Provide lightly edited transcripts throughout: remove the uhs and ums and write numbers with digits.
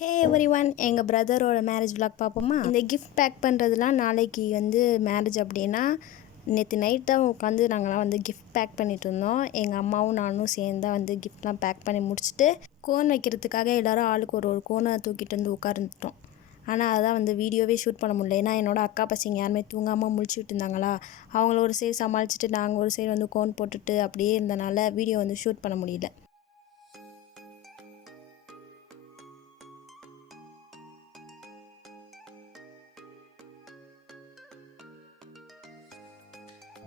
ஹே everyone, எங்கள் பிரதரோட marriage vlog பார்ப்போமா? இந்த கிஃப்ட் பேக் பண்ணுறதுலாம் நாளைக்கு வந்து மேரேஜ் அப்படின்னா நேற்று நைட் தான் உட்காந்து நாங்கள்லாம் வந்து கிஃப்ட் பேக் பண்ணிட்டு இருந்தோம். எங்கள் அம்மாவும் நானும் சேர்ந்து தான் வந்து கிஃப்ட்லாம் பேக் பண்ணி முடிச்சுட்டு கோன் வைக்கிறதுக்காக எல்லோரும் ஆளுக்கு ஒரு ஒரு கோனை தூக்கிட்டு வந்து உட்கார்ந்துட்டோம். ஆனால் அதான் வந்து வீடியோவே ஷூட் பண்ண முடியல. ஏன்னா என்னோட அக்கா பசங்க யாருமே தூங்காமல் முழிச்சுட்டு இருந்தாங்களா, அவங்கள ஒரு சைடு சமாளிச்சுட்டு நாங்கள் ஒரு சைடு வந்து கோன் போட்டுட்டு அப்படியே இருந்தனால வீடியோ வந்து ஷூட் பண்ண முடியல.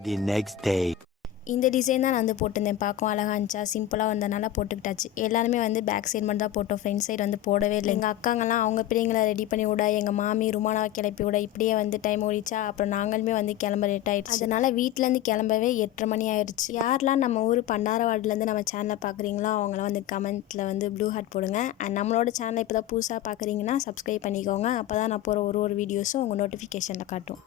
The next day. இந்த டிசைன் தான் நான் வந்து போட்டிருந்தேன். பார்க்கவும் அழகாக இருந்துச்சா, சிம்பிளாக வந்ததுனால போட்டுக்கிட்டாச்சு. எல்லாருமே வந்து பேக் சைடு மட்டும் தான் போட்டோம், ஃப்ரண்ட் சைடு வந்து போடவே இல்லை. எங்கள் அக்காங்கெல்லாம் அவங்க பிள்ளைங்களை ரெடி பண்ணி விட, எங்கள் மாமி ருமானாவை கிளப்பி விட, இப்படியே வந்து டைம் ஓடிச்சா. அப்புறம் நாங்களுமே வந்து கிளம்ப லேட் ஆகிடுச்சு. அதனால் வீட்டிலேருந்து கிளம்பவே 8:30 மணி ஆயிடுச்சு. யாரெல்லாம் நம்ம ஊர் பண்டாரவாடிலேருந்து நம்ம சேனலை பார்க்குறீங்களோ அவங்கள வந்து கமெண்ட்டில் வந்து ப்ளூ ஹார்ட் போடுங்க. அண்ட் நம்மளோட சேனலை இப்போ தான் புதுசாக பார்க்குறீங்கன்னா சப்ஸ்கிரைப் பண்ணிக்கோங்க. அப்போ தான் நான் போகிற ஒரு வீடியோஸும் உங்கள் நோட்டிஃபிகேஷனில் காட்டும்.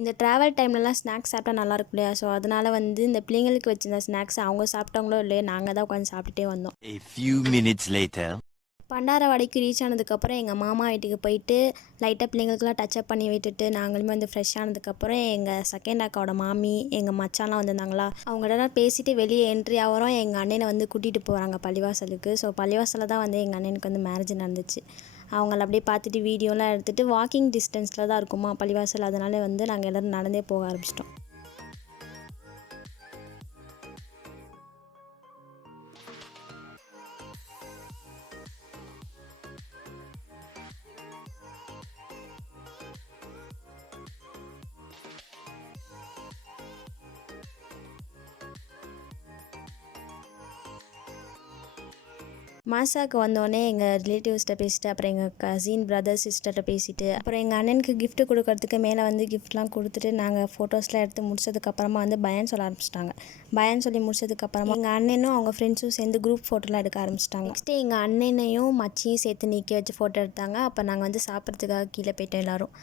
இந்த ட்ராவல் டைம்லலாம் ஸ்நாக்ஸ் சாப்பிட்டா நல்லாயிருக்கும் இல்லையா? ஸோ அதனால் வந்து இந்த பிள்ளைங்களுக்கு வச்சிருந்த ஸ்நாக்ஸ் அவங்க சாப்பிட்டாங்களோ இல்லையோ நாங்கள் தான் உட்காந்து சாப்பிட்டுட்டே வந்தோம். A few minutes later. பண்டாரவாடிக்கு ரீச் ஆனதுக்கப்புறம் எங்கள் மாமா வீட்டுக்கு போயிட்டு லைட்டாக பிள்ளைங்களுக்குலாம் டச்சப் பண்ணி விட்டுட்டு நாங்களுமே வந்து ஃப்ரெஷ் ஆனதுக்கப்புறம் எங்கள் செகண்ட் அக்காவோட மாமி எங்கள் மச்சான்லாம் வந்திருந்தாங்களா, அவங்கள்டலாம் பேசிவிட்டு வெளியே என்ட்ரி ஆகிறோம். எங்கள் அண்ணனை வந்து கூட்டிகிட்டு போகிறாங்க பள்ளிவாசலுக்கு. ஸோ பள்ளிவாசலில் தான் வந்து எங்கள் அண்ணனுக்கு வந்து மேரேஜ் நடந்துச்சு. அவங்கள அப்படியே பார்த்துட்டு வீடியோலாம் எடுத்துகிட்டு வாக்கிங் டிஸ்டன்ஸில் தான் இருக்குமா பள்ளிவாசல். அதனால வந்து நாங்கள் எல்லோரும் நடந்தே போக ஆரம்பிச்சிட்டோம். மாசாவுக்கு வந்தோடனே எங்கள் ரிலேட்டிவ்ஸ்கிட்ட பேசிட்டு, அப்புறம் எங்கள் கசின் பிரதர் சிஸ்டர்கிட்ட பேசிவிட்டு, அப்புறம் எங்கள் அண்ணனுக்கு கிஃப்ட் கொடுக்கறதுக்கு மேலே வந்து கிஃப்ட்லாம் கொடுத்துட்டு நாங்கள் ஃபோட்டோஸ்லாம் எடுத்து முடிச்சதுக்கப்புறமா வந்து பயான் சொல்ல ஆரம்பிச்சிட்டாங்க. பயான் சொல்லி முடிச்சதுக்கப்புறமா எங்கள் அண்ணனும் அவங்க ஃப்ரெண்ட்ஸும் சேர்ந்து குரூப் ஃபோட்டோலாம் எடுக்க ஆரம்பிச்சிட்டாங்க. நெக்ஸ்ட்டு எங்கள் அண்ணனையும் மச்சியும் சேர்த்து நிற்க வச்சு ஃபோட்டோ எடுத்தாங்க. அப்போ நாங்கள் வந்து சாப்பிட்றதுக்காக கீழே போயிட்டோம் எல்லோரும்.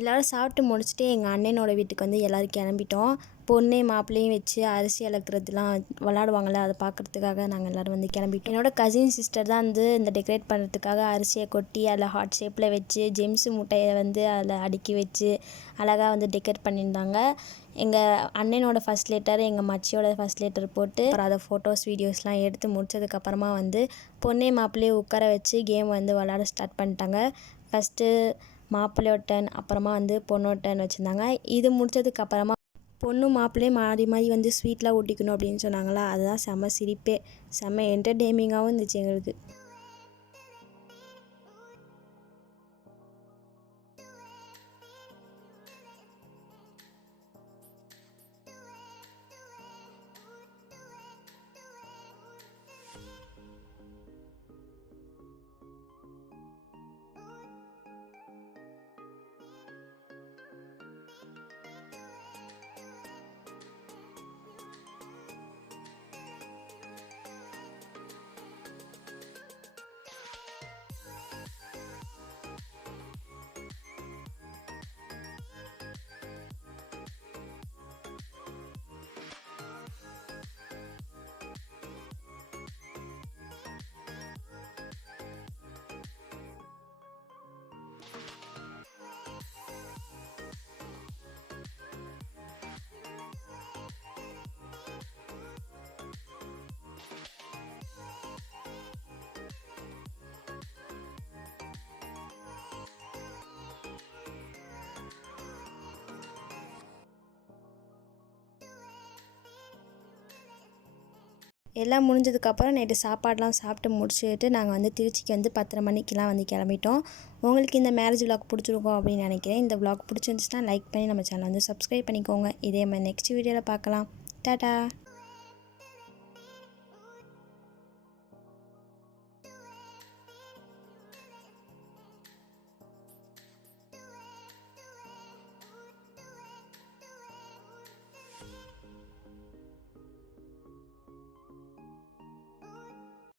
எல்லோரும் சாப்பிட்டு முடிச்சுட்டு எங்கள் அண்ணனோட வீட்டுக்கு வந்து எல்லோரும் கிளம்பிட்டோம். பொண்ணு மாப்பிள்ளையும் வச்சு அரிசி அளக்குறதுலாம் விளாடுவாங்கள்ல, அதை பார்க்குறதுக்காக நாங்கள் எல்லோரும் வந்து கிளம்பிட்டோம். என்னோடய கசின் சிஸ்டர் தான் வந்து இந்த டெக்கரேட் பண்ணுறதுக்காக அரிசியை கொட்டி அதில் ஹார்ட் ஷேப்பில் வச்சு ஜெம்ஸு முட்டையை வந்து அதில் அடுக்கி வச்சு அழகாக வந்து டெக்கரேட் பண்ணியிருந்தாங்க. எங்கள் அண்ணனோட ஃபஸ்ட் லேட்டர் எங்கள் மச்சியோட ஃபஸ்ட் லேட்டர் போட்டு அப்புறம் அதை ஃபோட்டோஸ் வீடியோஸ்லாம் எடுத்து முடிச்சதுக்கப்புறமா வந்து பொண்ணே மாப்பிள்ளையை உட்கார வச்சு கேம் வந்து விளாட ஸ்டார்ட் பண்ணிட்டாங்க. ஃபஸ்ட்டு மாப்பிள்ளையோட டர்ன், அப்புறமா வந்து பொண்ணோட டர்ன் வச்சுருந்தாங்க. இது முடிச்சதுக்கப்புறமா பொண்ணு மாப்பிள்ளையே மாறி மாறி வந்து ஸ்வீட்லாம் ஊட்டிக்கணும் அப்படின்னு சொன்னாங்களா, அதுதான் செம்ம சிரிப்பே, செம்ம என்டர்டெய்னிங்காகவும் இருந்துச்சு எங்களுக்கு. எல்லாம் முடிஞ்சதுக்கப்புறம் நைட்டு சாப்பாடெலாம் சாப்பிட்டு முடிச்சுட்டு நாங்கள் வந்து திருச்சிக்கு வந்து 10:30 மணிக்கெலாம் வந்து கிளம்பிட்டோம். உங்களுக்கு இந்த மேரேஜ் விலாக் பிடிச்சிருக்கும் அப்படின்னு நினைக்கிறேன். இந்த விலாக் பிடிச்சிருந்துச்சுன்னா லைக் பண்ணி நம்ம சேனலை வந்து சப்ஸ்கிரைப் பண்ணிக்கோங்க. இதே மாதிரி நெக்ஸ்ட் வீடியோவில் பார்க்கலாம். டாடா.